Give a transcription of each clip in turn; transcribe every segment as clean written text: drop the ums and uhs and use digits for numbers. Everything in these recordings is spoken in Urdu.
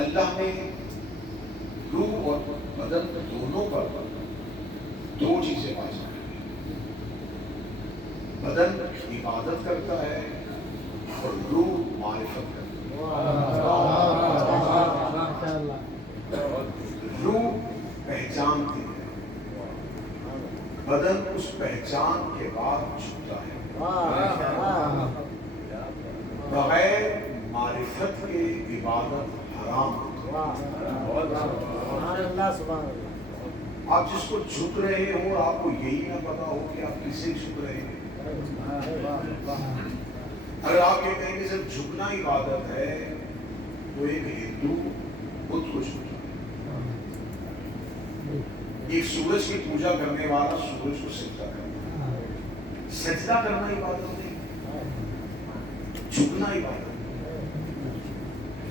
اللہ نے روح اور بدن دونوں پر دو چیزیں واضح کی. بدن عبادت کرتا ہے اور روح معرفت کرتا ہے. روح پہچانتی ہے، بدن اس پہچان کے بعد جھکتا ہے. بغیر معرفت کے عبادت حرام ہوتی ہے. آپ جس کو جھک رہے ہو آپ کو یہی نہ پتا ہو کہ آپ کسے جھک رہے ہیں. اگر آپ یہ کہیں کہ صرف جھکنا عبادت ہے تو ایک ہندو خود کو جھکتا ہے. ایک سورج کی پوجا کرنے والا سورج کو سجدہ کرتا ہے. سجدہ کرنا عبادت نہیں، جھکنا عبادت.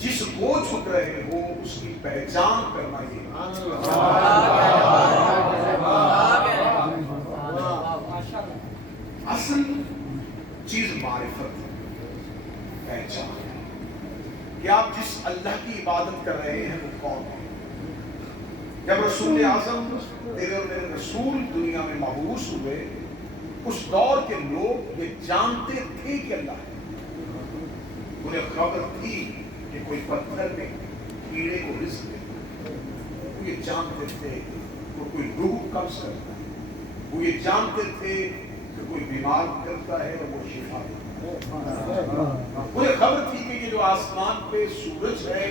جس کو جھک رہے ہو اس کی پہچان کرنا یہ اصل چیز معرفت پہچان کہ آپ جس اللہ کی عبادت کر رہے ہیں وہ کون ہے. جب رسول اعظم تیرے اور میرے رسول دنیا میں مبعوث ہوئے اس دور کے لوگ یہ جانتے تھے کہ اللہ ہے. انہیں خبر تھی کہ کوئی پتھر میں کیڑے کو رزق دیتا ہے. وہ یہ جانتے تھے کہ کوئی روح قبض کرتا ہے. وہ یہ جانتے تھے کہ کوئی بیمار کرتا ہے اور وہ شفا دیتا ہے. انہیں خبر تھی کہ یہ جو آسمان پہ سورج ہے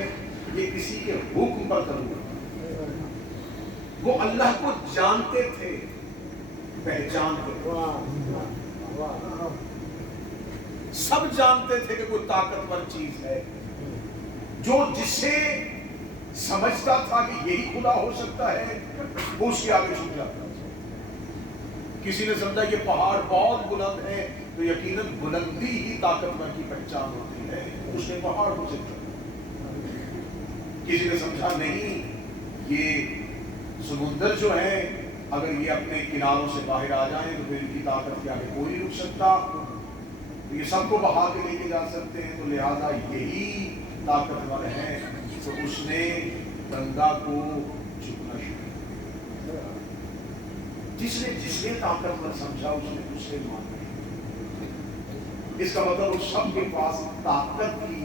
یہ کسی کے حکم پر طلوع ہوتا ہے. وہ اللہ کو جانتے تھے، پہچانتے تھے. سب جانتے تھے کہ کوئی طاقتور چیز ہے جو جسے سمجھتا تھا کہ یہی خدا ہو سکتا ہے وہ اس کے آگے جھک جاتا. کسی نے سمجھا یہ پہاڑ بہت بلند ہے تو یقیناً بلندی ہی طاقتور کی پہچان ہوتی ہے، اس نے پہاڑ کو سمجھا. کسی نے سمجھا نہیں یہ سمندر جو ہے اگر یہ اپنے کناروں سے باہر آ جائیں تو پھر ان کی طاقت کے آگے کوئی نہیں رک سکتا، یہ سب کو بہا کے لے کے جا سکتے ہیں تو لہذا یہی طاقتور ہے. تو اس نے گنگا کو جھکنا شروع کیا. جس نے طاقتور سمجھا اس نے دوسرے مان لیا. اس کا مطلب اس سب کے پاس طاقت کی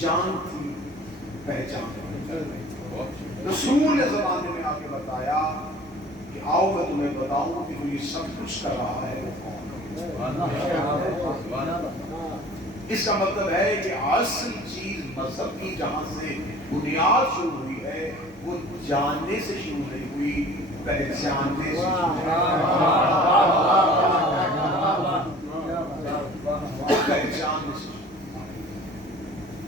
جان تھی، پہچان. رسول نے زمانے میں آ کے بتایا کہ آؤ میں تمہیں بتاؤں کہ وہ یہ سب کچھ کر رہا ہے وہ کون ہے. اس کا مطلب ہے کہ اصل چیز مذہب کی جہاں سے بنیاد شروع ہوئی ہے وہ جاننے سے شروع نہیں ہوئی، پہچاننے سے پہچاننے سے.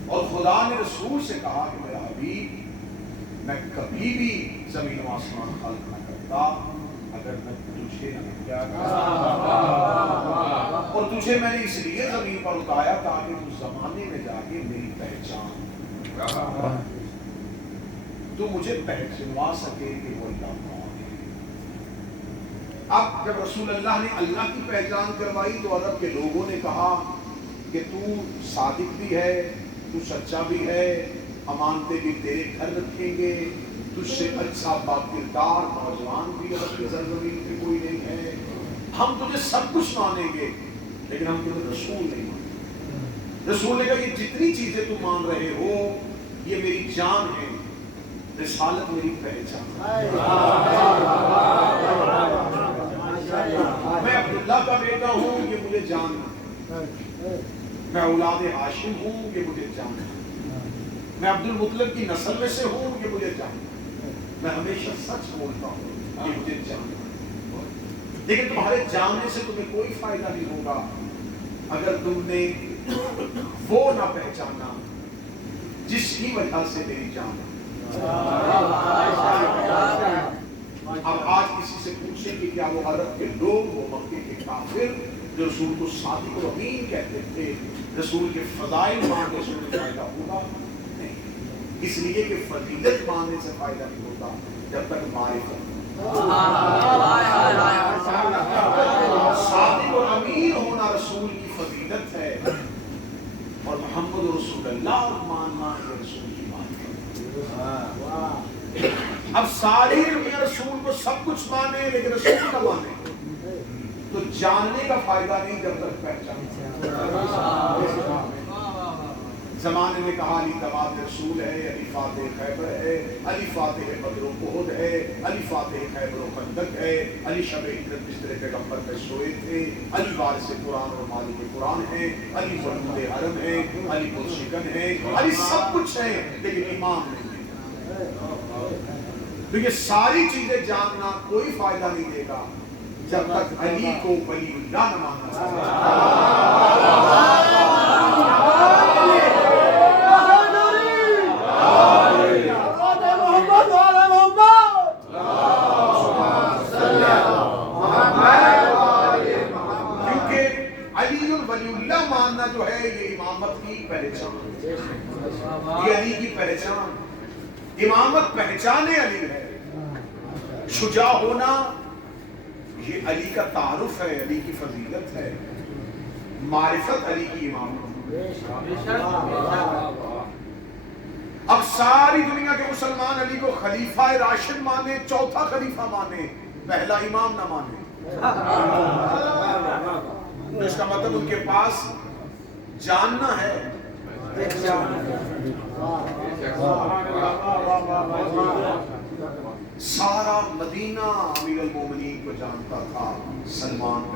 اور خدا نے رسول سے کہا کہ میرا حبیب میں کبھی بھی زمین و آسمان خلق نہ کرتا اگر میں تجھے نہ کیا کرتا. اور تجھے میں نے اس لیے زمین پر اتارا تاکہ تو زمانے میں جا کے میری پہچان تو مجھے پہچانوا سکے کہ وہ اللہ کون ہے. اب جب رسول اللہ نے اللہ کی پہچان کروائی تو عرب کے لوگوں نے کہا کہ تو صادق بھی ہے، تو سچا بھی ہے، امانتے بھی تیرے گھر رکھیں گے، تجھ سے اچھا باکردار نوجوان بھی عرب کی سرزمین پہ کوئی نہیں ہے. ہم تجھے سب کچھ مانیں گے لیکن ہم تجھے رسول نہیں مانیں. رسول نے کہا یہ جتنی چیزیں تم مان رہے ہو یہ میری جان ہے، رسالت میری پہچان. میں عبداللہ کا بیٹا ہوں یہ مجھے جاننا، میں اولاد ہاشم ہوں یہ مجھے جاننا، میں عبد المطلب کی نسل میں سے ہوں یہ مجھے جاننا، میں ہمیشہ سچ بولتا ہوں یہ مجھے جاننا. لیکن تمہارے جاننے سے تمہیں کوئی فائدہ نہیں ہوگا اگر تم نے وہ نہ پہچانا جس کی وجہ سے میری جان. اب آج کسی سے پوچھیں کہ کیا وہ عرب کے لوگ وہ مکے کے کافر جو رسول کو صادق و امین کہتے تھے رسول کے فضائل ماننے سے فائدہ ہوگا؟ نہیں. اس لیے کہ فضیلت ماننے سے فائدہ نہیں ہوتا جب تک معرفت. صادق و امین ہونا رسول کی فضیلت ہے اور محمد رسول اللہ ماننا رسول کی معرفت. اب ساری دنیا رسول کو سب کچھ مانے لیکن رسول نہ مانے تو جاننے کا فائدہ نہیں جب تک پہچان. زمانے میں کہا علی داماد رسول ہے, علی فاتح خیبر ہے, علی فاتح بدر و احد ہے, علی فاتح خیبر و خندق ہے, علی شب ہجرت بستر پیغمبر پہ سوئے تھے, علی وارث قرآن اور مالک قرآن ہے, علی مولود حرم ہے, علی پرشکن ہے, علی سب کچھ ہے لیکن امام نہیں ہے. تو یہ ساری چیزیں جاننا کوئی فائدہ نہیں دے گا جب تک علی کو ولی اللہ نہ مانا. جو ہے یہ امامت کی پہچان, یہ علی کی پہچان, امامت پہچان علی ہے. شجاع ہونا یہ علی کا تعارف ہے, علی کی فضیلت ہے. معرفت علی کی امامت. اب ساری دنیا کے مسلمان علی کو خلیفہ راشد مانے, چوتھا خلیفہ مانے, پہلا امام نہ مانے. اس کا مطلب ان کے پاس جاننا ہے. سارا مدینہ امیر المومنین کو جانتا تھا, سلمان